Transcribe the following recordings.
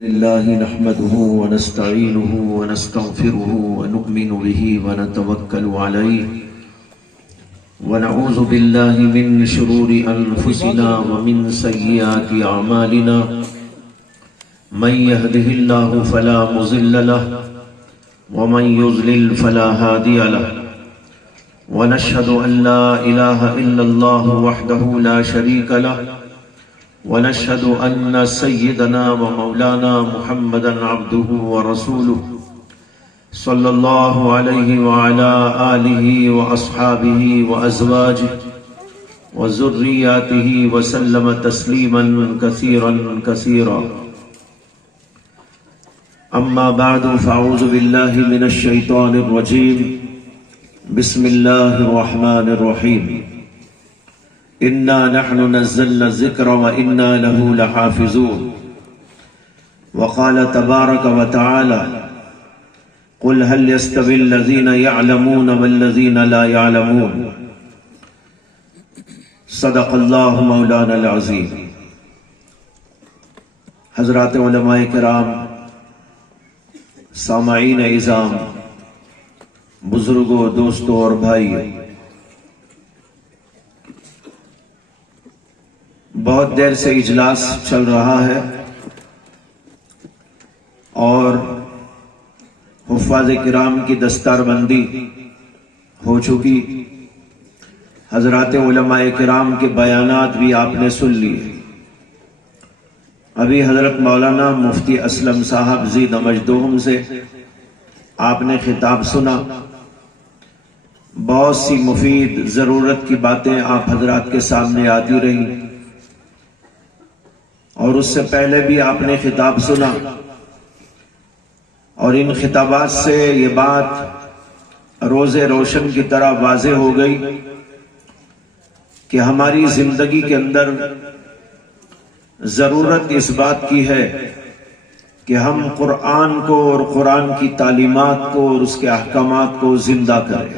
لله نحمده ونستعينه ونستغفره ونؤمن به ونتوكل عليه ونعوذ بالله من شرور أنفسنا ومن سيئات أعمالنا من يهده الله فلا مضل له ومن يضلل فلا هادي له ونشهد أن لا إله إلا الله وحده لا شريك له ونشهد أن سيدنا ومولانا محمدا عبده ورسوله صلى الله عليه وعلى آله وأصحابه وأزواجه وذرياته وسلم تسليما كثيرا كثيرا. أما بعد فأعوذ بالله من الشيطان الرجيم. بسم الله الرحمن الرحيم. إنا نحن نزلنا الذكر وإنا له لحافظون. وقال تبارك وتعالى قل هل يستوي الذين يعلمون والذين لا يعلمون. صدق الله مولانا العظيم. حضرات علماء کرام، سامعین اعظام، بزرگوں، دوستوں اور بھائیوں، بہت دیر سے اجلاس چل رہا ہے اور حفاظ کرام کی دستار بندی ہو چکی. حضرات علماء کرام کے بیانات بھی آپ نے سن لیے. ابھی حضرت مولانا مفتی اسلم صاحب زید مجدوہم سے آپ نے خطاب سنا. بہت سی مفید ضرورت کی باتیں آپ حضرات کے سامنے آتی رہی، اور اس سے پہلے بھی آپ نے خطاب سنا، اور ان خطابات سے یہ بات روز روشن کی طرح واضح ہو گئی کہ ہماری زندگی کے اندر ضرورت اس بات کی ہے کہ ہم قرآن کو اور قرآن کی تعلیمات کو اور اس کے احکامات کو زندہ کریں.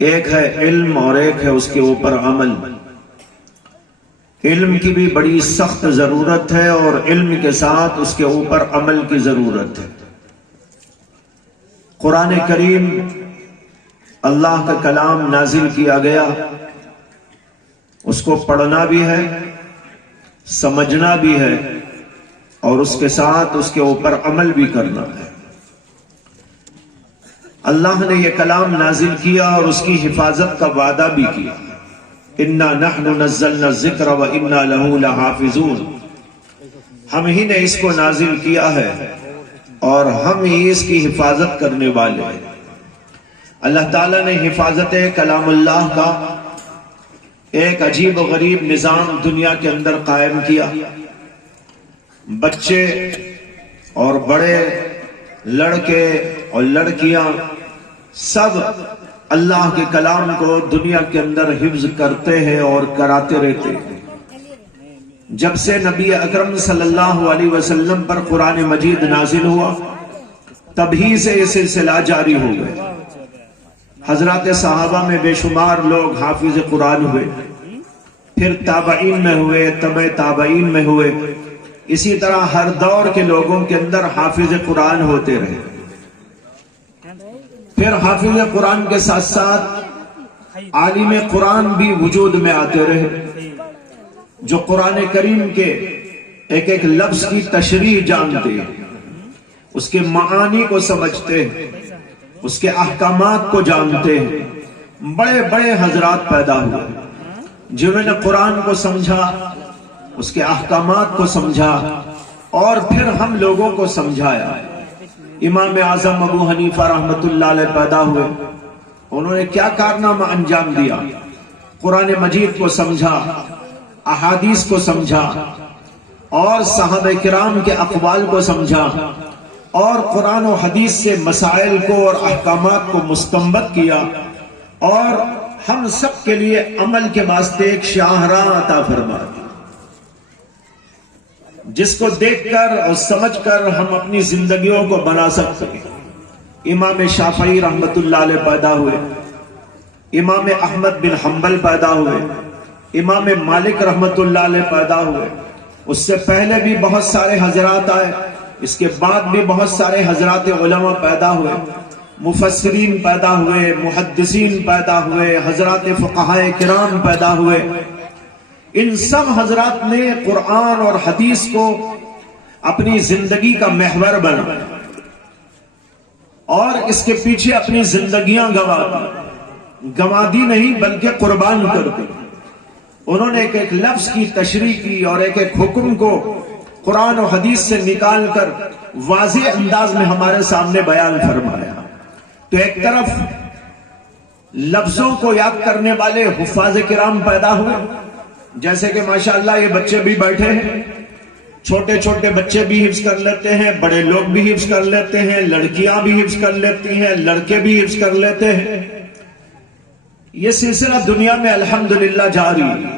ایک ہے علم اور ایک ہے اس کے اوپر عمل. علم کی بھی بڑی سخت ضرورت ہے اور علم کے ساتھ اس کے اوپر عمل کی ضرورت ہے. قرآن کریم اللہ کا کلام نازل کیا گیا، اس کو پڑھنا بھی ہے، سمجھنا بھی ہے، اور اس کے ساتھ اس کے اوپر عمل بھی کرنا ہے. اللہ نے یہ کلام نازل کیا اور اس کی حفاظت کا وعدہ بھی کیا. اِنَّا نَحْنُ نَزَّلْنَا الذِّكْرَ وَإِنَّا لَهُ لَحَافِظُونَ. ہم ہی نے اس کو نازل کیا ہے اور ہم ہی اس کی حفاظت کرنے والے ہیں. اللہ تعالیٰ نے حفاظت کلام اللہ کا ایک عجیب و غریب نظام دنیا کے اندر قائم کیا. بچے اور بڑے، لڑکے اور لڑکیاں، سب اللہ کے کلام کو دنیا کے اندر حفظ کرتے ہیں اور کراتے رہتے ہیں. جب سے نبی اکرم صلی اللہ علیہ وسلم پر قرآن مجید نازل ہوا، تبھی سے یہ سلسلہ جاری ہو گئے. حضرات صحابہ میں بے شمار لوگ حافظ قرآن ہوئے، پھر تابعین میں ہوئے، تبع تابعین میں ہوئے. اسی طرح ہر دور کے لوگوں کے اندر حافظ قرآن ہوتے رہے. پھر حافظ قرآن کے ساتھ ساتھ عالم قرآن بھی وجود میں آتے رہے، جو قرآن کریم کے ایک ایک لفظ کی تشریح جانتے ہیں، اس کے معانی کو سمجھتے ہیں، اس کے احکامات کو جانتے ہیں. بڑے بڑے حضرات پیدا ہوئے جنہوں نے قرآن کو سمجھا، اس کے احکامات کو سمجھا، اور پھر ہم لوگوں کو سمجھایا. امام اعظم ابو حنیفہ رحمت اللہ علیہ پیدا ہوئے. انہوں نے کیا کارنامہ انجام دیا؟ قرآن مجید کو سمجھا، احادیث کو سمجھا، اور صحابہ کرام کے اقوال کو سمجھا، اور قرآن و حدیث سے مسائل کو اور احکامات کو مستنبط کیا، اور ہم سب کے لیے عمل کے واسطے ایک شاہراہ عطا فرما دی، جس کو دیکھ کر اور سمجھ کر ہم اپنی زندگیوں کو بنا سکتے ہیں. امام شافعی رحمت اللہ علیہ پیدا ہوئے، امام احمد بن حنبل پیدا ہوئے، امام مالک رحمت اللہ علیہ پیدا ہوئے، اس سے پہلے بھی بہت سارے حضرات آئے، اس کے بعد بھی بہت سارے حضرات علماء پیدا ہوئے، مفسرین پیدا ہوئے، محدثین پیدا ہوئے، حضرات فقہائے کرام پیدا ہوئے۔ ان سب حضرات نے قرآن اور حدیث کو اپنی زندگی کا محور بنا اور اس کے پیچھے اپنی زندگیاں گنوا دی نہیں بلکہ قربان کر دی۔ انہوں نے ایک ایک لفظ کی تشریح کی اور ایک ایک حکم کو قرآن و حدیث سے نکال کر واضح انداز میں ہمارے سامنے بیان فرمایا۔ تو ایک طرف لفظوں کو یاد کرنے والے حفاظ کرام پیدا ہوئے، جیسے کہ ماشاءاللہ یہ بچے بھی بیٹھے ہیں، چھوٹے چھوٹے بچے بھی حفظ کر لیتے ہیں، بڑے لوگ بھی حفظ کر لیتے ہیں، لڑکیاں بھی حفظ کر لیتی ہیں، لڑکے بھی حفظ کر لیتے ہیں۔ یہ سلسلہ دنیا میں الحمدللہ جاری ہے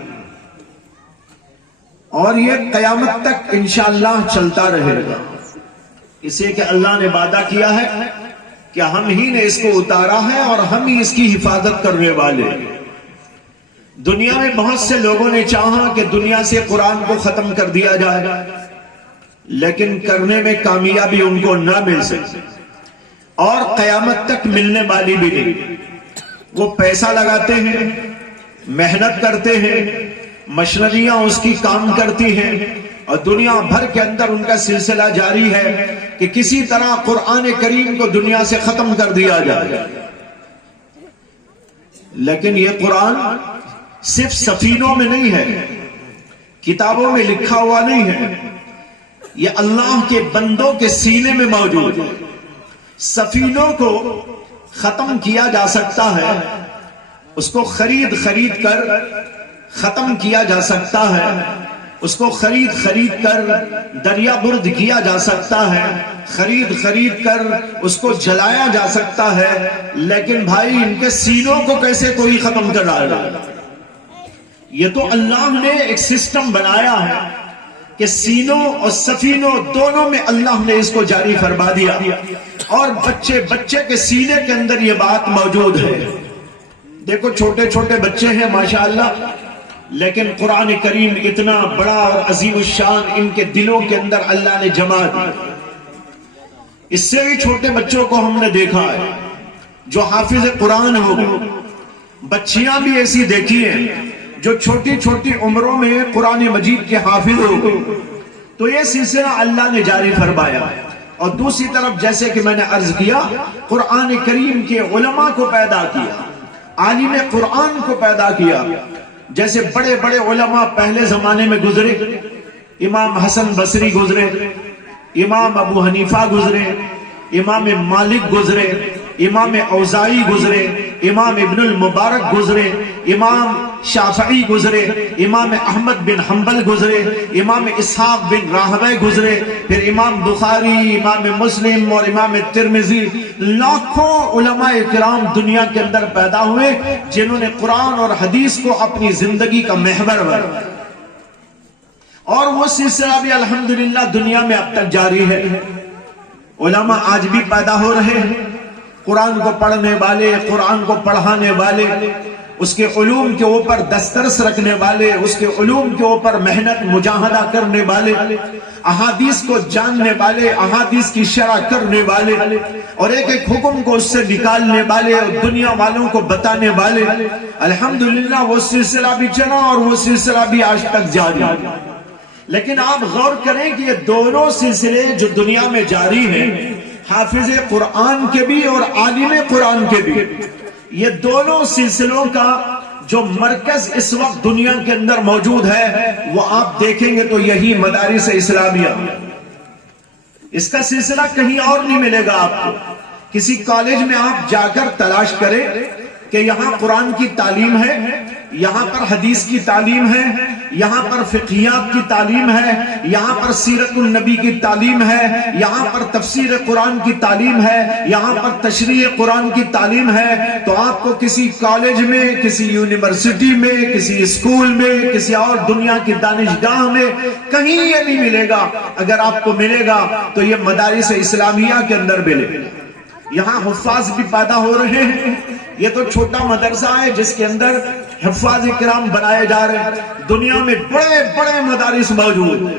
اور یہ قیامت تک انشاءاللہ چلتا رہے گا، اسے کہ اللہ نے وعدہ کیا ہے کہ ہم ہی نے اس کو اتارا ہے اور ہم ہی اس کی حفاظت کرنے والے ہیں۔ دنیا میں بہت سے لوگوں نے چاہا کہ دنیا سے قرآن کو ختم کر دیا جائے، لیکن کرنے میں کامیابی ان کو نہ مل سکتی اور قیامت تک ملنے والی بھی نہیں۔ وہ پیسہ لگاتے ہیں، محنت کرتے ہیں، مشینریاں اس کی کام کرتی ہیں اور دنیا بھر کے اندر ان کا سلسلہ جاری ہے کہ کسی طرح قرآن کریم کو دنیا سے ختم کر دیا جائے۔ لیکن یہ قرآن صرف سفینوں میں نہیں ہے، کتابوں میں لکھا ہوا نہیں ہے، یہ اللہ کے بندوں کے سینے میں موجود ہے۔ سفینوں کو ختم کیا جا سکتا ہے، اس کو خرید کر ختم کیا جا سکتا ہے، اس کو خرید کر دریا برد کیا جا سکتا ہے، خرید کر اس کو جلایا جا سکتا ہے، لیکن بھائی ان کے سینوں کو کیسے کوئی ختم کر ڈالے گا؟ یہ تو اللہ نے ایک سسٹم بنایا ہے کہ سینوں اور سفینوں دونوں میں اللہ نے اس کو جاری فرما دیا اور بچے کے سینے کے اندر یہ بات موجود ہے۔ دیکھو چھوٹے چھوٹے بچے ہیں ماشاءاللہ، لیکن قرآن کریم اتنا بڑا اور عظیم الشان ان کے دلوں کے اندر اللہ نے جما دیا۔ اس سے بھی چھوٹے بچوں کو ہم نے دیکھا ہے جو حافظ قرآن ہو گئے، بچیاں بھی ایسی دیکھی ہیں جو چھوٹی چھوٹی عمروں میں قرآن مجید کے حافظ ہو گئے۔ تو یہ سلسلہ اللہ نے جاری فرمایا۔ اور دوسری طرف جیسے کہ میں نے عرض کیا، قرآن کریم کے علماء کو پیدا کیا، عالم قرآن کو پیدا کیا۔ جیسے بڑے بڑے علماء پہلے زمانے میں گزرے، امام حسن بصری گزرے، امام ابو حنیفہ گزرے، امام مالک گزرے، امام اوزاعی گزرے، امام ابن المبارک گزرے، امام شافعی گزرے، امام احمد بن حنبل گزرے، امام اسحاق بن راہوے گزرے، پھر امام بخاری، امام مسلم اور امام ترمذی۔ لاکھوں علماء کرام دنیا کے اندر پیدا ہوئے جنہوں نے قرآن اور حدیث کو اپنی زندگی کا محور بنایا، اور وہ سلسلہ بھی الحمدللہ دنیا میں اب تک جاری ہے۔ علماء آج بھی پیدا ہو رہے ہیں، قرآن کو پڑھنے والے، قرآن کو پڑھانے والے، اس کے علوم کے اوپر دسترس رکھنے والے، اس کے علوم کے اوپر محنت مجاہدہ کرنے والے، احادیث کو جاننے والے، احادیث کی شرح کرنے والے اور ایک ایک حکم کو اس سے نکالنے والے اور دنیا والوں کو بتانے والے۔ الحمدللہ وہ سلسلہ بھی چلا اور وہ سلسلہ بھی آج تک جاری ہے۔ لیکن آپ غور کریں کہ یہ دونوں سلسلے جو دنیا میں جاری ہیں، حافظ قرآن کے بھی اور عالم قرآن کے بھی، یہ دونوں سلسلوں کا جو مرکز اس وقت دنیا کے اندر موجود ہے وہ آپ دیکھیں گے تو یہی مدارس اسلامیہ۔ اس کا سلسلہ کہیں اور نہیں ملے گا آپ کو۔ کسی کالج میں آپ جا کر تلاش کریں کہ یہاں قرآن کی تعلیم ہے، یہاں پر حدیث کی تعلیم ہے، یہاں پر فقہیات کی تعلیم ہے، یہاں پر سیرت النبی کی تعلیم ہے، یہاں پر تفسیر قرآن کی تعلیم ہے، یہاں پر تشریح قرآن کی تعلیم ہے، تو آپ کو کسی کالج میں، کسی یونیورسٹی میں، کسی اسکول میں، کسی اور دنیا کی دانشگاہ میں کہیں یہ نہیں ملے گا۔ اگر آپ کو ملے گا تو یہ مدارس اسلامیہ کے اندر ملے گا۔ یہاں حفاظ بھی پیدا ہو رہے ہیں۔ یہ تو چھوٹا مدرسہ ہے جس کے اندر حفاظ کرام بنائے جا رہے ہیں. دنیا میں بڑے بڑے مدارس موجود ہیں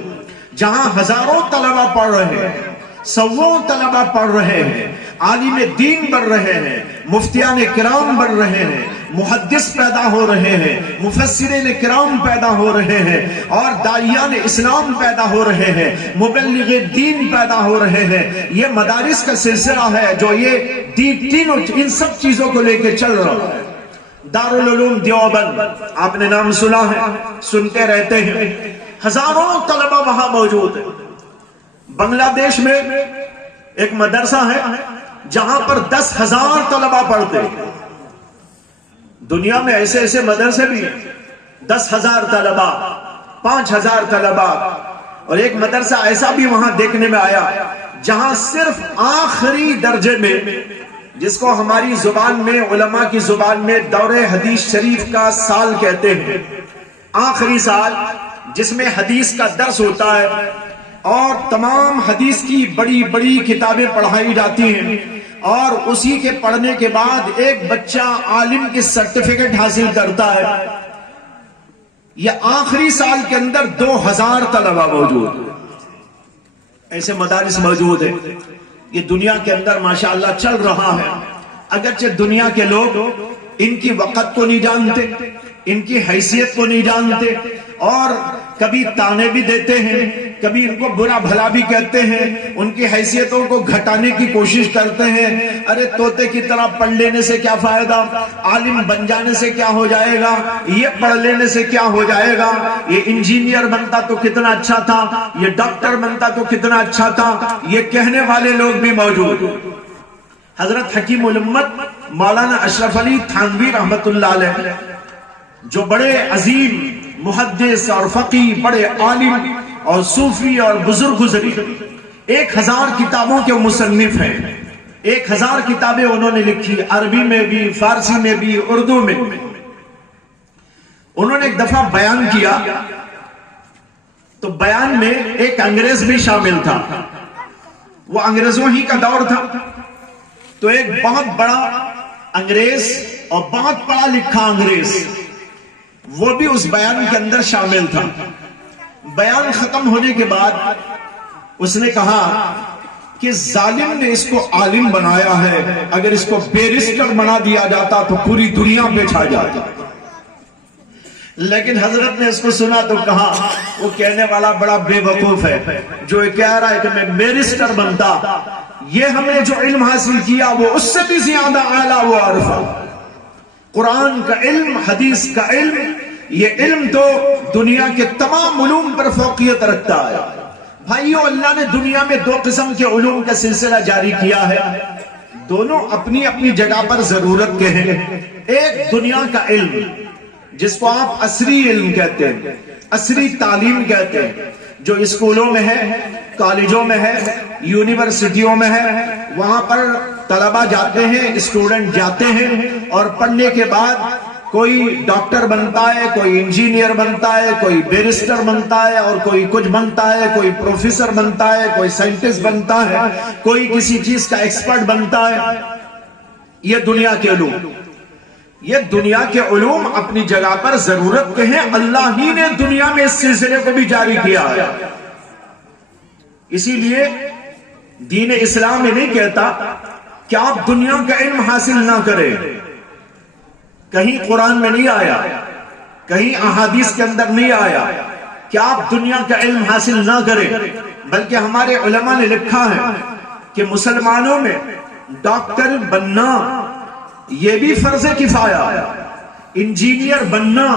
جہاں ہزاروں طلبہ پڑھ رہے ہیں، سووں طلبہ پڑھ رہے ہیں، عالم دین بن رہے ہیں، مفتیان کرام بن رہے ہیں، محدث پیدا ہو رہے ہیں، مفسرین کرام پیدا ہو رہے ہیں، اور داعیان اسلام پیدا ہو رہے ہیں، مبلغ دین پیدا ہو رہے ہیں. یہ مدارس کا سلسلہ ہے جو یہ تینوں ان سب چیزوں کو لے کے چل رہا ہے. دارالعلوم دیوبند آپ نے نام سنا ہے، سنتے رہتے ہیں، ہزاروں طلبہ وہاں موجود ہیں. بنگلہ دیش میں ایک مدرسہ ہے جہاں پر 10,000 طلبہ پڑھتے ہیں. دنیا میں ایسے ایسے مدرسے بھی ہیں، 10,000 طلبہ، 5,000 طلبہ. اور ایک مدرسہ ایسا بھی وہاں دیکھنے میں آیا جہاں صرف آخری درجے میں، جس کو ہماری زبان میں، علماء کی زبان میں دور حدیث شریف کا سال کہتے ہیں، آخری سال جس میں حدیث کا درس ہوتا ہے اور تمام حدیث کی بڑی بڑی کتابیں پڑھائی جاتی ہیں، اور اسی کے پڑھنے کے بعد ایک بچہ عالم کی سرٹیفکیٹ حاصل کرتا ہے. یہ آخری سال کے اندر 2,000 طلبہ موجود ہیں. ایسے مدارس موجود ہیں. یہ دنیا کے اندر ماشاءاللہ چل رہا ہے. اگرچہ دنیا کے لوگ ان کی وقت کو نہیں جانتے، ان کی حیثیت کو نہیں جانتے، اور کبھی تانے بھی دیتے ہیں، کبھی ان کو برا بھلا بھی کہتے ہیں، ان کی حیثیتوں کو گھٹانے کی کوشش کرتے ہیں. ارے طوطے کی طرح پڑھ لینے سے کیا فائدہ، عالم بن جانے سے کیا ہو جائے گا، یہ پڑھ لینے سے کیا ہو جائے گا، یہ انجینئر بنتا تو کتنا اچھا تھا، یہ ڈاکٹر بنتا تو کتنا اچھا تھا. یہ کہنے والے لوگ بھی موجود. حضرت حکیم الامت مولانا اشرف علی تھانوی رحمت اللہ علیہ، جو بڑے عظیم محدث اور فقی، بڑے عالم اور صوفی اور بزرگ گزری، 1,000 کتابوں کے مصنف ہیں. 1,000 کتابیں انہوں نے لکھی، عربی میں بھی، فارسی میں بھی، اردو میں. انہوں نے ایک دفعہ بیان کیا تو بیان میں ایک انگریز بھی شامل تھا. وہ انگریزوں ہی کا دور تھا، تو ایک بہت بڑا انگریز اور بہت پڑھا لکھا انگریز، وہ بھی اس بیان کے اندر شامل تھا. بیان ختم ہونے کے بعد اس نے کہا کہ ظالم نے اس کو عالم بنایا ہے، اگر اس کو بیرسٹر بنا دیا جاتا تو پوری دنیا پہ چھا جاتا. لیکن حضرت نے اس کو سنا تو کہا وہ کہنے والا بڑا بے وقوف ہے جو کہہ رہا ہے کہ میں بیرسٹر بنتا. یہ ہم نے جو علم حاصل کیا وہ اس سے بھی زیادہ اعلیٰ و عرفہ. قرآن کا علم، حدیث کا علم، یہ علم تو دنیا کے تمام علوم پر فوقیت رکھتا ہے. بھائیو، اللہ نے دنیا میں 2 قسم کے علوم کا سلسلہ جاری کیا ہے، دونوں اپنی اپنی جگہ پر ضرورت کے ہیں. ایک دنیا کا علم جس کو آپ عصری علم کہتے ہیں، عصری تعلیم کہتے ہیں، جو اسکولوں میں ہے، کالجوں میں ہے، یونیورسٹیوں میں ہے. وہاں پر طلبہ جاتے ہیں، اسٹوڈنٹ جاتے ہیں، اور پڑھنے کے بعد کوئی ڈاکٹر بنتا ہے، کوئی انجینئر بنتا ہے، کوئی بیرسٹر بنتا ہے، اور کوئی کچھ بنتا ہے، کوئی پروفیسر بنتا ہے، کوئی سائنٹسٹ بنتا ہے، کوئی کسی چیز کا ایکسپرٹ بنتا ہے. یہ دنیا کے علوم، یہ دنیا کے علوم اپنی جگہ پر ضرورت کے ہیں. اللہ ہی نے دنیا میں اس سلسلے کو بھی جاری کیا ہے. اسی لیے دین اسلام یہ نہیں کہتا کہ آپ دنیا کا علم حاصل نہ کریں. کہیں قرآن میں نہیں آیا، کہیں احادیث کے اندر نہیں آیا کہ آپ دنیا کا علم حاصل نہ کریں، بلکہ ہمارے علماء نے لکھا ہے کہ مسلمانوں میں ڈاکٹر بننا یہ بھی فرض کفایہ ہے، انجینئر بننا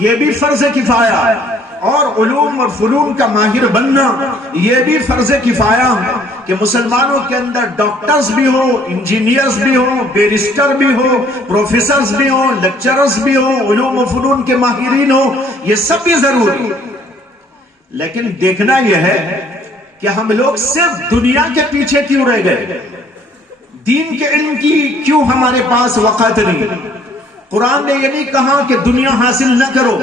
یہ بھی فرض کفایہ ہے، اور علوم اور فنون کا ماہر بننا یہ بھی فرض کفایہ ہے کہ مسلمانوں کے اندر ڈاکٹرز بھی ہو، انجینئرز بھی ہو، بیرسٹر بھی ہو، پروفیسرز بھی ہو، لیکچررز بھی ہو، علوم و فنون کے ماہرین ہو. یہ سب بھی ضروری. لیکن دیکھنا یہ ہے کہ ہم لوگ صرف دنیا کے پیچھے کیوں رہ گئے، دین کے علم کی کیوں ہمارے پاس وقت نہیں. قرآن نے یہ نہیں کہا کہ دنیا حاصل نہ کرو،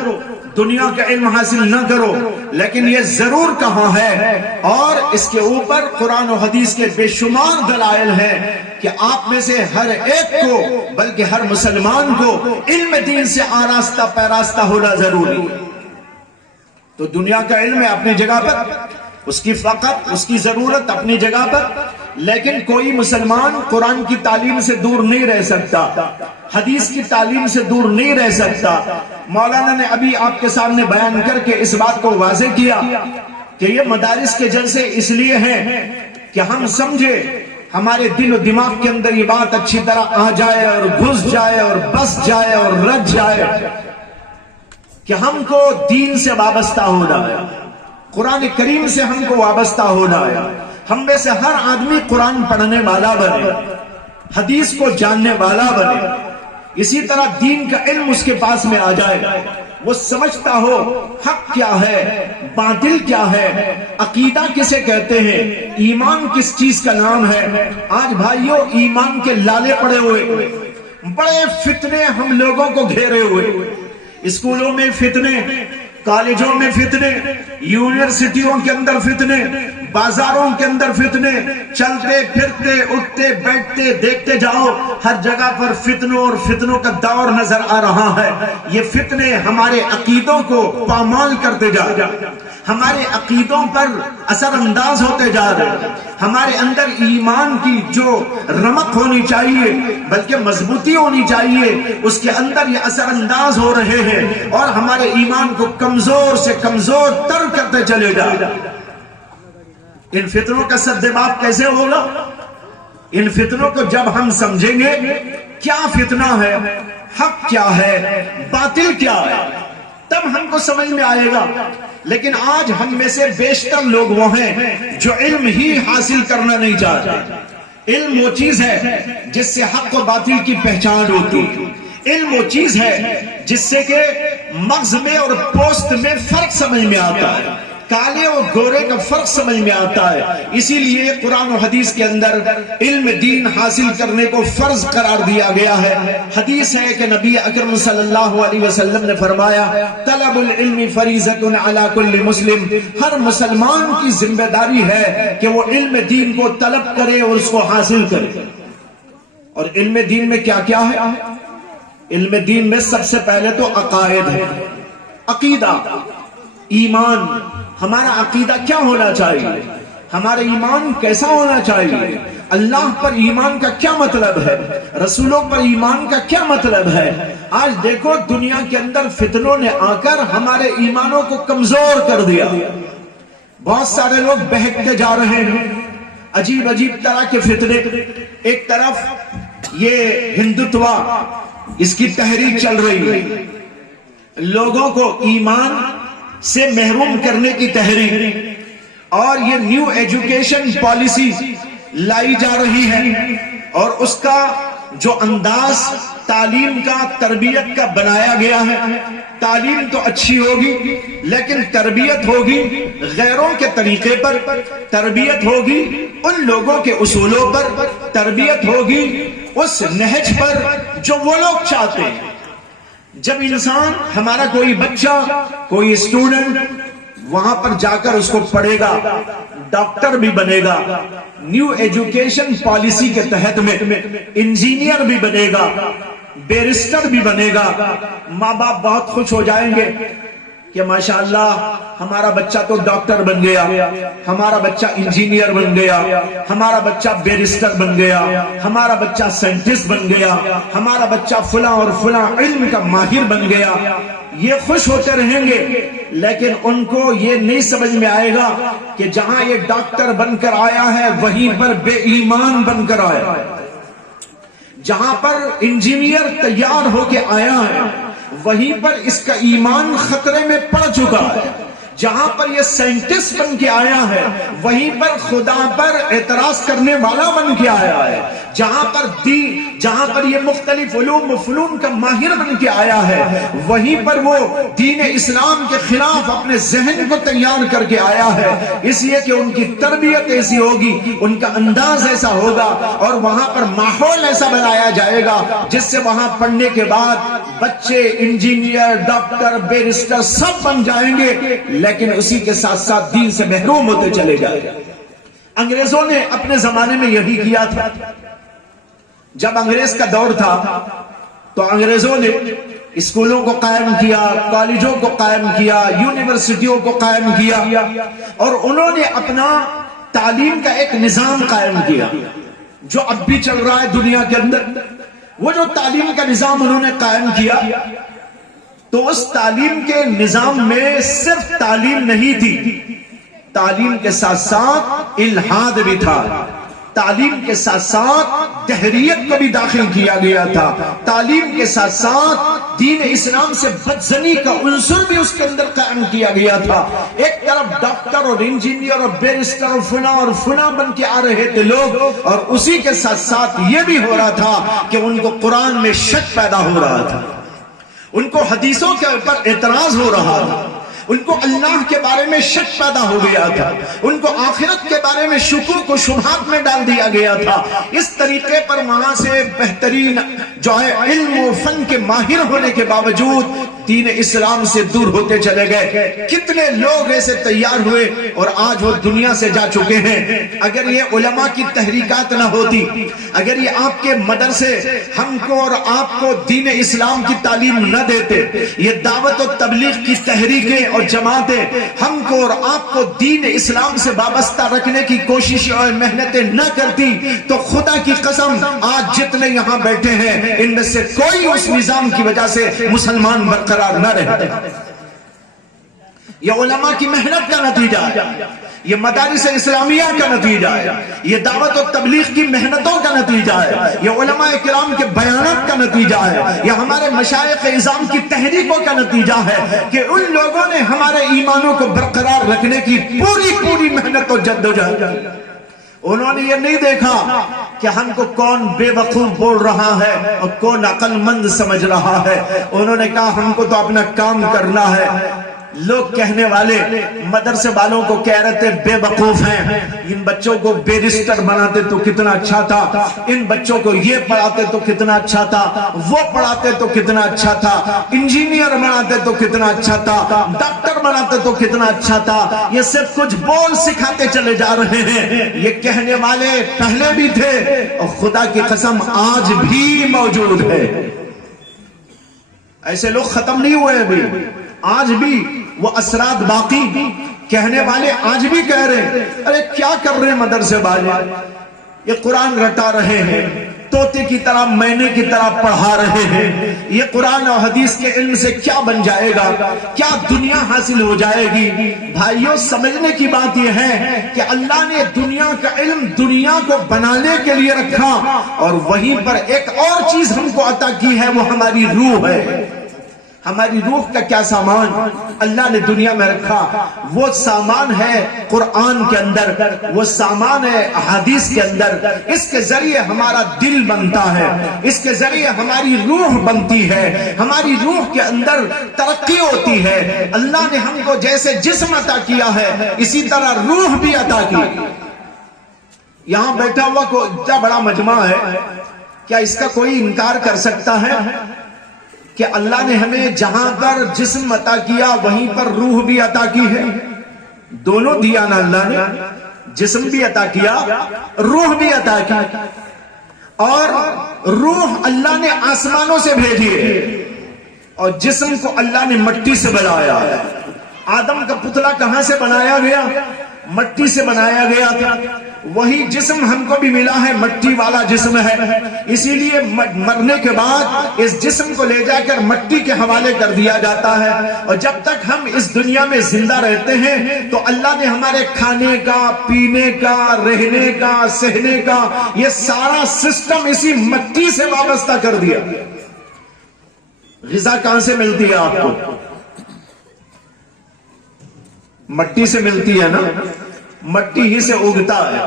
دنیا کا علم حاصل نہ کرو، لیکن یہ ضرور کہا ہے اور اس کے اوپر قرآن و حدیث کے بے شمار دلائل ہیں کہ آپ میں سے ہر ایک کو، بلکہ ہر مسلمان کو علم دین سے آراستہ پیراستہ ہونا ضروری ہے۔ تو دنیا کا علم ہے اپنی جگہ پر، اس کی فقط اس کی ضرورت اپنی جگہ پر، لیکن کوئی مسلمان قرآن کی تعلیم سے دور نہیں رہ سکتا، حدیث کی تعلیم سے دور نہیں رہ سکتا۔ مولانا نے ابھی آپ کے سامنے بیان کر کے اس بات کو واضح کیا کہ یہ مدارس کے جلسے اس لیے ہیں کہ ہم سمجھے، ہمارے دل و دماغ کے اندر یہ بات اچھی طرح آ جائے اور گھس جائے اور بس جائے اور رچ جائے کہ ہم کو دین سے وابستہ ہونا ہے، قرآن کریم سے ہم کو وابستہ ہونا ہے۔ ہم میں سے ہر آدمی قرآن پڑھنے والا بنے، حدیث کو جاننے والا بنے، اسی طرح دین کا علم اس کے پاس میں آ جائے، وہ سمجھتا ہو حق کیا ہے، باطل کیا ہے، عقیدہ کسے کہتے ہیں، ایمان کس چیز کا نام ہے۔ آج بھائیوں ایمان کے لالے پڑے ہوئے، بڑے فتنے ہم لوگوں کو گھیرے ہوئے، اسکولوں میں فتنے، کالجوں میں فتنے، یونیورسٹیوں کے اندر فتنے، بازاروں کے اندر فتنے، چلتے پھرتے اٹھتے بیٹھتے دیکھتے جاؤ، ہر جگہ پر فتنوں اور فتنوں کا دور نظر آ رہا ہے۔ یہ فتنے ہمارے عقیدوں کو پامال کرتے جا رہے ہیں، ہمارے عقیدوں پر اثر انداز ہوتے جا رہے ہیں، ہمارے اندر ایمان کی جو رمق ہونی چاہیے بلکہ مضبوطی ہونی چاہیے اس کے اندر یہ اثر انداز ہو رہے ہیں اور ہمارے ایمان کو کمزور سے کمزور تر کرتے چلے جا رہے ہیں۔ ان فتنوں کا سدباب کیسے ہوگا؟ ان فتنوں کو جب ہم سمجھیں گے کیا فتنہ ہے، حق کیا ہے، باطل کیا ہے، تب ہم کو سمجھ میں آئے گا۔ لیکن آج ہم میں سے بیشتر لوگ وہ ہیں جو علم ہی حاصل کرنا نہیں چاہتے۔ علم وہ چیز ہے جس سے حق و باطل کی پہچان ہوتی ہے، علم وہ چیز ہے جس سے کہ مغز میں اور پوست میں فرق سمجھ میں آتا ہے، کالے اور گورے کا فرق سمجھ میں آتا ہے۔ اسی لیے قرآن و حدیث کے اندر علم دین حاصل کرنے کو فرض قرار دیا گیا ہے۔ حدیث ہے کہ نبی اکرم صلی اللہ علیہ وسلم نے فرمایا طلب العلم فریضۃ علی کل مسلم، ہر مسلمان کی ذمہ داری ہے کہ وہ علم دین کو طلب کرے اور اس کو حاصل کرے۔ اور علم دین میں کیا کیا ہے؟ علم دین میں سب سے پہلے تو عقائد ہے، عقیدہ، ایمان۔ ہمارا عقیدہ کیا ہونا چاہیے، ہمارا ایمان کیسا ہونا چاہیے، اللہ پر ایمان کا کیا مطلب ہے، رسولوں پر ایمان کا کیا مطلب ہے۔ آج دیکھو دنیا کے اندر فتنوں نے آ کر ہمارے ایمانوں کو کمزور کر دیا، بہت سارے لوگ بہکتے جا رہے ہیں، عجیب عجیب طرح کے فتنے۔ ایک طرف یہ ہندوتوا، اس کی تحریک چل رہی ہے، لوگوں کو ایمان سے محروم کرنے کی تحریک، اور یہ نیو ایجوکیشن پالیسی لائی جا رہی ہے اور اس کا جو انداز تعلیم کا، تربیت کا بنایا گیا ہے۔ تعلیم تو اچھی ہوگی لیکن تربیت ہوگی غیروں کے طریقے پر، تربیت ہوگی ان لوگوں کے اصولوں پر، تربیت ہوگی اس نہج پر جو وہ لوگ چاہتے ہیں۔ جب انسان، ہمارا کوئی بچہ، کوئی اسٹوڈنٹ وہاں پر جا کر اس کو پڑھے گا، ڈاکٹر بھی بنے گا، نیو ایجوکیشن پالیسی کے تحت میں انجینئر بھی بنے گا، بیرسٹر بھی بنے گا، ماں باپ بہت خوش ہو جائیں گے کہ ماشاءاللہ ہمارا بچہ تو ڈاکٹر بن گیا، ہمارا بچہ انجینئر بن گیا، ہمارا بچہ بیرسٹر بن گیا، ہمارا بچہ سائنٹسٹ بن گیا، ہمارا بچہ فلاں اور فلاں علم کا ماہر بن گیا۔ یہ خوش ہوتے رہیں گے لیکن ان کو یہ نہیں سمجھ میں آئے گا کہ جہاں یہ ڈاکٹر بن کر آیا ہے وہیں پر بے ایمان بن کر آیا ہے، جہاں پر انجینئر تیار ہو کے آیا ہے وہیں پر اس کا ایمان خطرے میں پڑ چکا ہے۔ جہاں پر یہ سائنٹسٹ بن کے آیا ہے وہیں پر خدا پر اعتراض کرنے والا بن کے آیا ہے. جہاں پر یہ مختلف علوم و فنون کا ماہر بن کے آیا ہے وہیں پر وہ دین اسلام کے خلاف اپنے ذہن کو تیار کر کے آیا ہے. اس لیے کہ ان کی تربیت ایسی ہوگی, ان کا انداز ایسا ہوگا اور وہاں پر ماحول ایسا بنایا جائے گا جس سے وہاں پڑھنے کے بعد بچے انجینئر, ڈاکٹر, بیرسٹر سب بن جائیں گے, لیکن اسی کے ساتھ ساتھ دین سے محروم ہوتے چلے جائیں گے. انگریزوں نے اپنے زمانے میں یہی کیا تھا. جب انگریز کا دور تھا تو انگریزوں نے اسکولوں کو قائم کیا, کالجوں کو قائم کیا, یونیورسٹیوں کو قائم کیا اور انہوں نے اپنا تعلیم کا ایک نظام قائم کیا جو اب بھی چل رہا ہے دنیا کے اندر. وہ جو تعلیم کا نظام انہوں نے قائم کیا تو اس تعلیم کے نظام میں صرف تعلیم نہیں تھی, تعلیم کے ساتھ ساتھ الہاد بھی تھا, تعلیم کے ساتھ ساتھ تحریت کو بھی داخل کیا گیا تھا, تعلیم کے ساتھ ساتھ دین اسلام سے بدزنی کا عنصر بھی اس کے اندر قائم کیا گیا تھا. ایک طرف ڈاکٹر اور انجینئر اور بیرسٹر اور فنا بن کے آ رہے تھے لوگ, اور اسی کے ساتھ ساتھ یہ بھی ہو رہا تھا کہ ان کو قرآن میں شک پیدا ہو رہا تھا, ان کو حدیثوں کے اوپر اعتراض ہو رہا تھا, ان کو اللہ کے بارے میں شک پیدا ہو گیا تھا, ان کو آخرت کے بارے میں شکوک و شبہات میں ڈال دیا گیا تھا. اس طریقے پر وہاں سے بہترین جو ہے علم و فن کے ماہر ہونے کے باوجود دین اسلام سے دور ہوتے چلے گئے. کتنے لوگ ایسے تیار ہوئے اور آج وہ دنیا سے جا چکے ہیں. اگر یہ علماء کی تحریکات نہ ہوتی, اگر یہ آپ کے مدرسے ہم کو اور آپ کو دین اسلام کی تعلیم نہ دیتے, یہ دعوت و تبلیغ کی تحریکیں اور جماعتیں ہم کو اور آپ کو دین اسلام سے وابستہ رکھنے کی کوشش اور محنتیں نہ کرتی, تو خدا کی قسم آج جتنے یہاں بیٹھے ہیں ان میں سے کوئی اس نظام کی وجہ سے مسلمان برقرار نہ رہتے. یہ علماء کی محنت کا نتیجہ ہے, یہ مدارس اسلامیہ کا نتیجہ ہے, یہ دعوت و تبلیغ کی محنتوں کا نتیجہ ہے, یہ علماء کرام کے بیانات کا نتیجہ ہے, یہ ہمارے مشائخ اعظام کی تحریکوں کا نتیجہ ہے کہ ان لوگوں نے ہمارے ایمانوں کو برقرار رکھنے کی پوری محنت و جدوجہد. انہوں نے یہ نہیں دیکھا کہ ہم کو کون بے وقوف بول رہا ہے اور کون عقل مند سمجھ رہا ہے. انہوں نے کہا ہم کو تو اپنا کام کرنا ہے. لوگ کہنے والے مدرسے والوں کو کہہ رہے تھے بے وقوف ہیں, ان بچوں کو بیرسٹر بناتے تو کتنا اچھا تھا, ان بچوں کو یہ پڑھاتے تو کتنا اچھا تھا, وہ پڑھاتے تو کتنا اچھا تھا, انجینئر بناتے تو کتنا اچھا تھا, ڈاکٹر بناتے تو کتنا اچھا تھا. یہ صرف کچھ بول سکھاتے چلے جا رہے ہیں. یہ کہنے والے پہلے بھی تھے اور خدا کی قسم آج بھی موجود ہے. ایسے لوگ ختم نہیں ہوئے ابھی, آج بھی وہ اثرات باقی. کہنے والے آج بھی کہہ رہے ہیں ارے کیا کر رہے ہیں مدرسے والے, یہ قرآن رٹا رہے ہیں, طوطے کی طرح مینے کی طرح پڑھا رہے ہیں, یہ قرآن اور حدیث کے علم سے کیا بن جائے گا, کیا دنیا حاصل ہو جائے گی. بھائیوں سمجھنے کی بات یہ ہے کہ اللہ نے دنیا کا علم دنیا کو بنانے کے لیے رکھا اور وہیں پر ایک اور چیز ہم کو عطا کی ہے, وہ ہماری روح ہے. ہماری روح کا کیا سامان اللہ نے دنیا میں رکھا, وہ سامان ہے قرآن کے اندر, وہ سامان ہے احادیث کے اندر. اس کے ذریعے ہمارا دل بنتا ہے, اس کے ذریعے ہماری روح بنتی ہے, ہماری روح کے اندر ترقی ہوتی ہے. اللہ نے ہم کو جیسے جسم عطا کیا ہے اسی طرح روح بھی عطا کی. یہاں بیٹھا ہوا کو اتنا بڑا مجمع ہے, کیا اس کا کوئی انکار کر سکتا ہے کہ اللہ نے ہمیں جہاں پر جسم عطا کیا وہیں پر روح بھی عطا کی ہے؟ دونوں دیا نا اللہ نے, جسم بھی عطا کیا, روح بھی عطا کی. اور روح اللہ نے آسمانوں سے بھیجی ہے اور جسم کو اللہ نے مٹی سے بنایا. آدم کا پتلا کہاں سے بنایا گیا؟ مٹی سے بنایا گیا تھا. وہی جسم ہم کو بھی ملا ہے, مٹی والا جسم ہے. اسی لیے مرنے کے بعد اس جسم کو لے جا کر مٹی کے حوالے کر دیا جاتا ہے. اور جب تک ہم اس دنیا میں زندہ رہتے ہیں تو اللہ نے ہمارے کھانے کا, پینے کا, رہنے کا, سہنے کا یہ سارا سسٹم اسی مٹی سے وابستہ کر دیا. غذا کہاں سے ملتی ہے آپ کو؟ مٹی سے ملتی ہے نا، مٹی ہی سے اگتا ہے،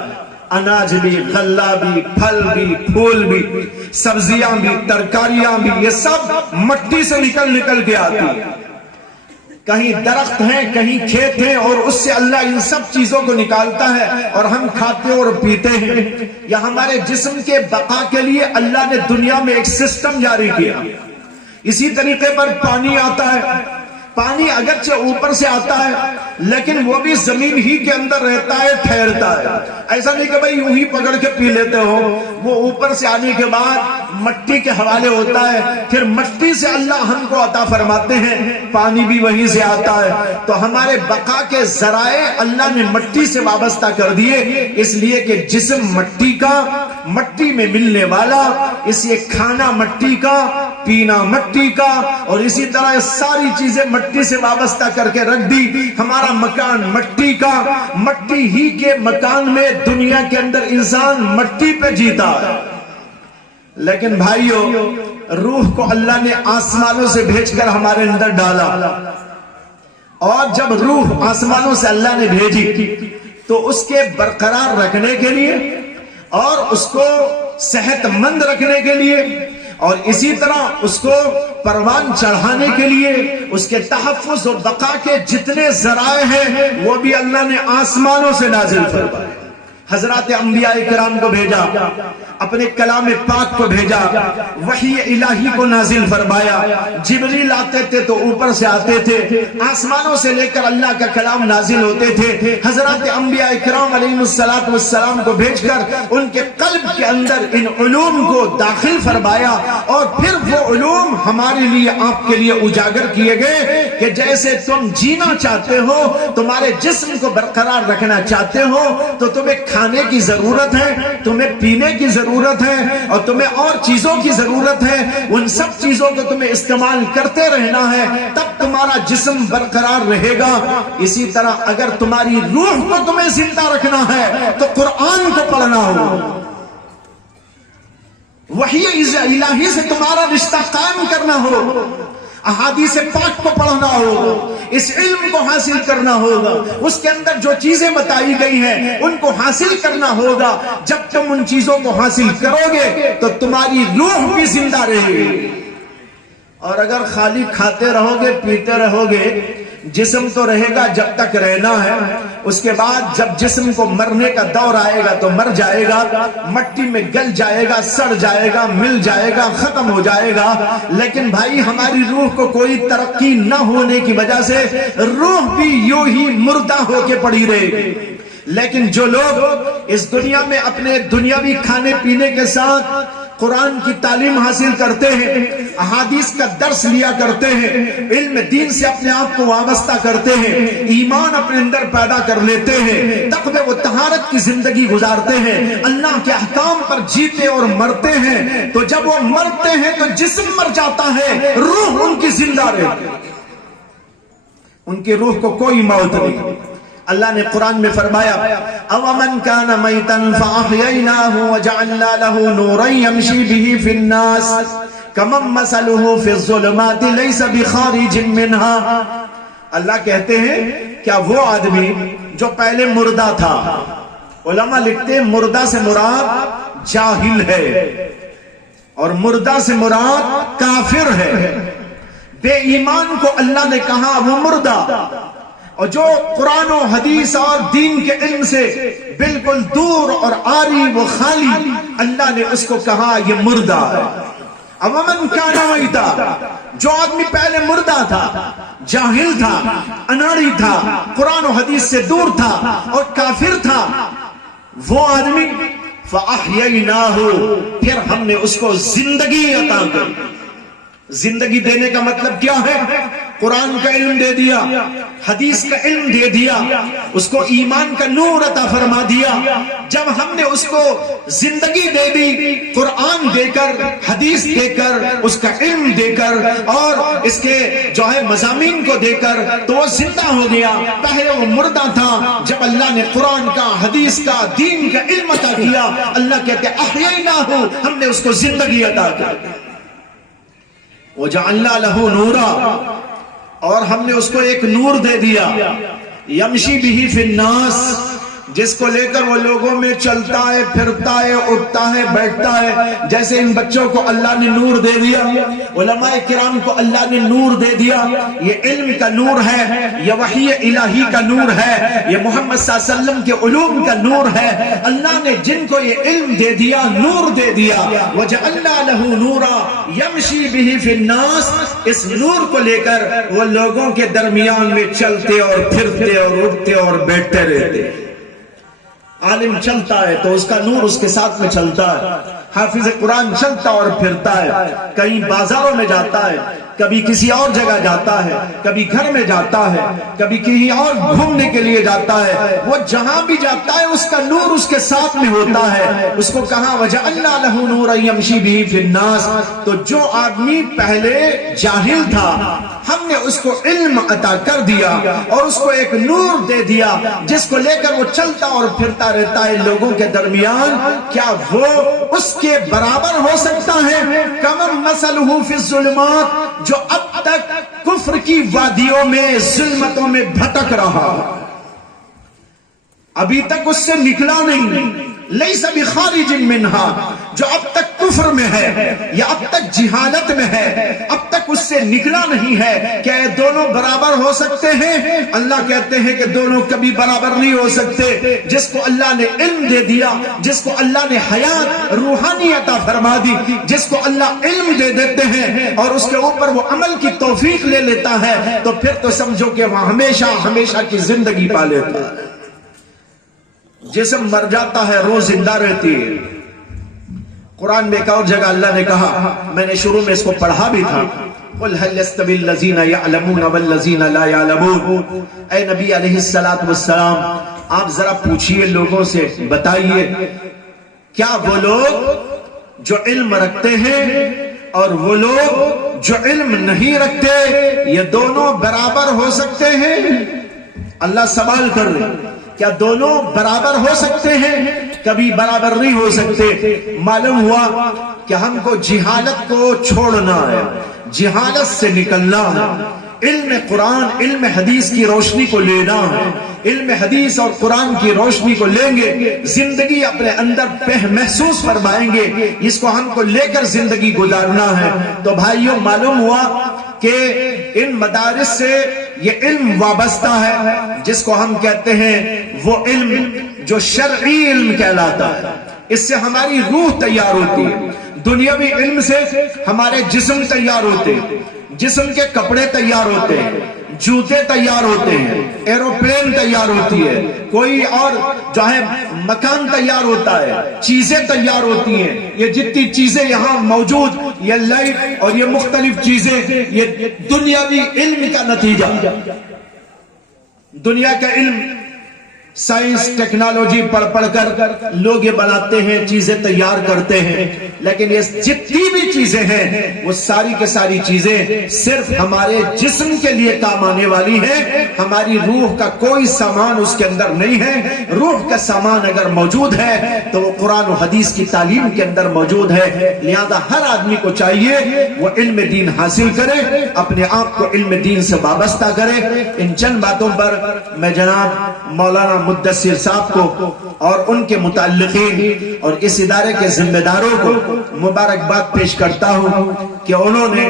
اناج بھی، غلہ بھی، پھل بھی، پھول بھی، سبزیاں بھی، ترکاریاں بھی، یہ سب مٹی سے نکل کے آتی ہے۔ کہیں درخت ہیں، کہیں کھیت ہیں، اور اس سے اللہ ان سب چیزوں کو نکالتا ہے اور ہم کھاتے اور پیتے ہیں۔ یا ہمارے جسم کے بقا کے لیے اللہ نے دنیا میں ایک سسٹم جاری کیا۔ اسی طریقے پر پانی آتا ہے، پانی اگرچہ اوپر سے آتا ہے لیکن وہ بھی زمین ہی کے اندر رہتا ہے، ٹھہرتا ہے۔ ایسا نہیں کہ بھئی یوں ہی پکڑ کے پی لیتے ہو، وہ اوپر سے آنے کے بعد مٹی کے حوالے ہوتا ہے، پھر مٹی سے اللہ ہم کو عطا فرماتے ہیں، پانی بھی وہیں سے آتا ہے۔ تو ہمارے بقا کے ذرائع اللہ نے مٹی سے وابستہ کر دیے، اس لیے کہ جسم مٹی کا، مٹی میں ملنے والا، اس لیے کھانا مٹی کا، پینا مٹی کا، اور اسی طرح ساری چیزیں مٹی سے وابستہ کر کے رکھ دی۔ ہمارا مکان مٹی کا، مٹی ہی کے مکان میں دنیا کے اندر انسان مٹی پہ جیتا ہے۔ لیکن بھائیو، روح کو اللہ نے آسمانوں سے بھیج کر ہمارے اندر ڈالا، اور جب روح آسمانوں سے اللہ نے بھیجی تو اس کے برقرار رکھنے کے لیے اور اس کو صحت مند رکھنے کے لیے اور اسی طرح اس کو پروان چڑھانے کے لیے اس کے تحفظ و بقا کے جتنے ذرائع ہیں وہ بھی اللہ نے آسمانوں سے نازل فرمائے۔ حضرات انبیاء کرام کو بھیجا، اپنے کلام پاک کو بھیجا، وحی الہی کو نازل فرمایا۔ جبریل آتے تھے تو اوپر سے آتے تھے، آسمانوں سے لے کر اللہ کا کلام نازل ہوتے تھے۔ حضرات انبیاء کرام علیہ السلام کو بھیج کر ان کے قلب کے اندر ان علوم کو داخل فرمایا، اور پھر وہ علوم ہمارے لیے، آپ کے لیے اجاگر کیے گئے کہ جیسے تم جینا چاہتے ہو، تمہارے جسم کو برقرار رکھنا چاہتے ہو، تو تمہیں کھانے کی ضرورت ہے، تمہیں پینے کی ضرورت ہے، اور تمہیں اور چیزوں کی ضرورت ہے۔ ان سب چیزوں کو تمہیں استعمال کرتے رہنا ہے، تب تمہارا جسم برقرار رہے گا۔ اسی طرح اگر تمہاری روح کو تمہیں زندہ رکھنا ہے تو قرآن کو پڑھنا ہوگا، وحی الہی سے تمہارا رشتہ قائم کرنا ہو، احادیث پاک کو پڑھنا ہوگا، اس علم کو حاصل کرنا ہوگا، اس کے اندر جو چیزیں بتائی گئی ہیں ان کو حاصل کرنا ہوگا۔ جب تم ان چیزوں کو حاصل کرو گے تو تمہاری روح بھی زندہ رہے گی۔ اور اگر خالی کھاتے رہو گے، پیتے رہو گے، جسم تو رہے گا جب تک رہنا ہے، اس کے بعد جب جسم کو مرنے کا دور آئے گا تو مر جائے گا، مٹی میں گل جائے گا، سڑ جائے گا، مل جائے گا، ختم ہو جائے گا۔ لیکن بھائی ہماری روح کو کوئی ترقی نہ ہونے کی وجہ سے روح بھی یوں ہی مردہ ہو کے پڑی رہے گی۔ لیکن جو لوگ اس دنیا میں اپنے دنیاوی کھانے پینے کے ساتھ قرآن کی تعلیم حاصل کرتے ہیں، احادیث کا درس لیا کرتے ہیں، علم دین سے اپنے آپ کو وابستہ کرتے ہیں، ایمان اپنے اندر پیدا کر لیتے ہیں، تقوی و طہارت کی زندگی گزارتے ہیں، اللہ کے احکام پر جیتے اور مرتے ہیں، تو جب وہ مرتے ہیں تو جسم مر جاتا ہے، روح ان کی زندہ رہتی ہے، ان کی روح کو کوئی موت نہیں۔ اللہ نے قرآن میں فرمایا اَوَمَنْ كَانَ مَيْتًا فَأَحْيَيْنَاهُ وَجَعَلْنَا لَهُ نُورًا يَمْشِي بِهِ فِي النَّاسِ كَمَنْ مَثَلُهُ فِي الظُّلُمَاتِ لَيْسَ بِخَارِجٍ مِنْهَا۔ اللہ کہتے ہیں کیا وہ آدمی جو پہلے مردہ تھا، علماء لکھتے ہیں مردہ سے مراد جاہل ہے اور مردہ سے مراد کافر ہے، بے ایمان کو اللہ نے کہا وہ مردہ، اور جو قرآن و حدیث اور دین کے علم سے بالکل دور اور عاری و خالی، اللہ نے اس کو کہا یہ مردہ ہے۔ اَوَمَنْ كَانَ مَيْتًا، جو آدمی پہلے مردہ تھا، جاہل تھا، اناڑی تھا، قرآن و حدیث سے دور تھا اور کافر تھا، وہ آدمی فَأَحْيَيْنَاهُ، پھر ہم نے اس کو زندگی عطا کر۔ زندگی دینے کا مطلب کیا ہے؟ قرآن کا علم دے دیا، حدیث کا علم دے دیا، اس کو ایمان کا نور عطا فرما دیا۔ جب ہم نے اس کو زندگی دے دی، قرآن دے کر، حدیث دے کر، اس کا علم دے کر اور اس کے جو ہے مضامین کو دے کر، تو وہ زندہ ہو گیا۔ پہلے وہ مردہ تھا، جب اللہ نے قرآن کا، حدیث کا، دین کا علم عطا کیا، اللہ کہتے احییناہ، ہم نے اس کو زندگی عطا کی۔ وَجَعَلْنَا لَهُ نُورًا، اور ہم نے اس کو ایک نور دے دیا۔ یمشی بہ فی الناس، جس کو لے کر وہ لوگوں میں چلتا ہے، پھرتا ہے، اٹھتا ہے، بیٹھتا ہے. جیسے ان بچوں کو اللہ نے نور دے دیا، علماء کرام کو اللہ نے نور دے دیا. یہ علم کا نور ہے، یہ وحی الہی کا نور ہے، یہ محمد صلی اللہ علیہ وسلم کے علوم کا نور ہے. اللہ نے جن کو یہ علم دے دیا، نور دے دیا، وَجَعَلْنَا لَهُ نُورًا يَمْشِي بِهِ فِي النَّاسِ، اس نور کو لے کر وہ لوگوں کے درمیان میں چلتے اور پھرتے اور اٹھتے اور بیٹھتے رہتے. عالم چلتا ہے تو اس کا نور اس کے ساتھ میں چلتا ہے. حافظ قرآن چلتا اور پھرتا ہے، کہیں بازاروں میں جاتا ہے، کبھی کسی اور جگہ جاتا ہے، کبھی گھر میں جاتا ہے، کبھی کہیں اور گھومنے کے لیے جاتا ہے. وہ جہاں بھی جاتا ہے اس کا نور اس کے ساتھ میں ہوتا ہے. اس کو کہا وَجَعَلْنَا لَهُ نُورًا يَمْشِي بِهِ فِي النَّاسِ. تو جو آدمی پہلے جاہل تھا، ہم نے اس کو علم عطا کر دیا اور اس کو ایک نور دے دیا جس کو لے کر وہ چلتا اور پھرتا رہتا ہے لوگوں کے درمیان. کیا وہ اس کے برابر ہو سکتا ہے؟ کمن مثلہ فی الظلمات، جو اب تک کفر کی وادیوں میں ظلمتوں میں بھٹک رہا، ابھی تک اس سے نکلا نہیں. لیس بخارج منہا، جو اب تک کفر میں ہے یا اب تک جہالت میں ہے، اب تک اس سے نکلا نہیں ہے. کیا یہ دونوں برابر ہو سکتے ہیں؟ اللہ کہتے ہیں کہ دونوں کبھی برابر نہیں ہو سکتے. جس کو اللہ نے علم دے دیا، جس کو اللہ نے حیات روحانی عطا فرما دی، جس کو اللہ علم دے دیتے ہیں اور اس کے اوپر وہ عمل کی توفیق لے لیتا ہے، تو پھر تو سمجھو کہ وہ ہمیشہ ہمیشہ کی زندگی پا لیتا ہے. جسم مر جاتا ہے، روح زندہ رہتی ہے. قرآن میں ایک اور جگہ اللہ نے کہا، میں نے شروع میں اس کو پڑھا بھی تھا، قُلْ هَلْ يَسْتَوِي الَّذِينَ يَعْلَمُونَ وَالَّذِينَ لَا يَعْلَمُونَ. اے نبی علیہ السلام، آپ ذرا پوچھئے لوگوں سے، بتائیے کیا وہ لوگ جو علم رکھتے ہیں اور وہ لوگ جو علم نہیں رکھتے، یہ دونوں برابر ہو سکتے ہیں؟ اللہ سوال کر رہے، کیا دونوں برابر ہو سکتے ہیں؟ کبھی برابر نہیں ہو سکتے. معلوم ہوا کہ ہم کو جہالت کو چھوڑنا ہے، جہالت سے نکلنا ہے، علم قرآن علم حدیث کی روشنی کو لینا ہے. علم حدیث اور قرآن کی روشنی کو لیں گے، زندگی اپنے اندر محسوس فرمائیں گے، اس کو ہم کو لے کر زندگی گزارنا ہے. تو بھائیوں، معلوم ہوا کہ ان مدارس سے یہ علم وابستہ ہے جس کو ہم کہتے ہیں وہ علم جو شرعی علم کہلاتا ہے. اس سے ہماری روح تیار ہوتی ہے. دنیاوی علم سے ہمارے جسم تیار ہوتے ہیں، جسم کے کپڑے تیار ہوتے ہیں، جوتے تیار ہوتے ہیں، ایروپلین تیار ہوتی ہے، کوئی اور جو ہے مکان تیار ہوتا ہے، چیزیں تیار ہوتی ہیں. یہ جتنی چیزیں یہاں موجود، یہ لائٹ اور یہ مختلف چیزیں، یہ دنیاوی علم کا نتیجہ. دنیا کا علم، سائنس ٹیکنالوجی پڑھ کر لوگ یہ بناتے ہیں، چیزیں تیار کرتے ہیں. لیکن یہ جتنی بھی چیزیں ہیں وہ ساری کے ساری چیزیں صرف ہمارے جسم کے لیے کام آنے والی ہیں. ہماری روح کا کوئی سامان اس کے اندر نہیں ہے. روح کا سامان اگر موجود ہے تو وہ قرآن و حدیث کی تعلیم کے اندر موجود ہے. لہذا ہر آدمی کو چاہیے وہ علم دین حاصل کرے، اپنے آپ کو علم دین سے وابستہ کرے. ان چند باتوں پر میں جناب مولانا مدثر صاحب کو اور ان کے متعلقین اور اس ادارے کے ذمہ داروں کو مبارکباد پیش کرتا ہوں کہ انہوں نے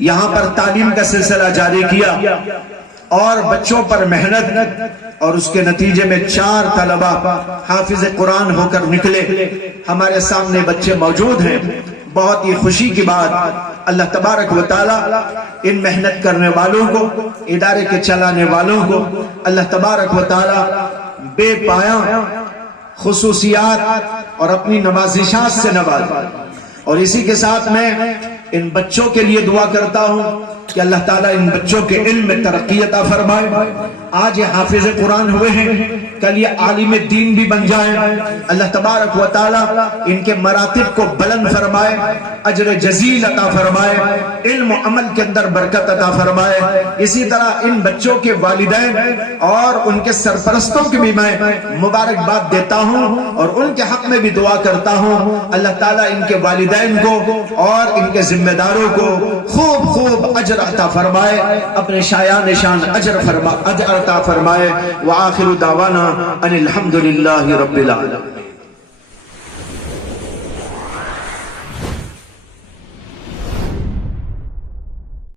یہاں پر تعلیم کا سلسلہ جاری کیا اور بچوں پر محنت، اور اس کے نتیجے میں 4 طلبہ حافظ قرآن ہو کر نکلے. ہمارے سامنے بچے موجود ہیں. بہت ہی خوشی کی بات، اللہ تبارک و تعالی ان محنت کرنے والوں کو، ادارے کے چلانے والوں کو اللہ تبارک و تعالی بے پایاں خصوصیات اور اپنی نوازشات سے نوازے. اور اسی کے ساتھ میں ان بچوں کے لیے دعا کرتا ہوں کہ اللہ تعالیٰ ان بچوں کے علم میں ترقی عطا فرمائے. آج یہ حافظ قرآن ہوئے ہیں، کل یہ عالم دین بھی بن جائیں. اللہ تبارک و تعالیٰ ان کے مراتب کو بلند فرمائے، اجر جزیل عطا فرمائے، علم و عمل کے اندر برکت عطا فرمائے. اسی طرح ان بچوں کے والدین اور ان کے سرپرستوں کی بھی میں مبارکباد دیتا ہوں اور ان کے حق میں بھی دعا کرتا ہوں. اللہ تعالیٰ ان کے والدین کو اور ان کے ذمہ داروں کو خوب خوب اجر اجر عطا فرمائے، اپنے شایان نشان اجر عطا فرمائے۔ وآخر دعوانا ان الحمدللہ رب العالمین۔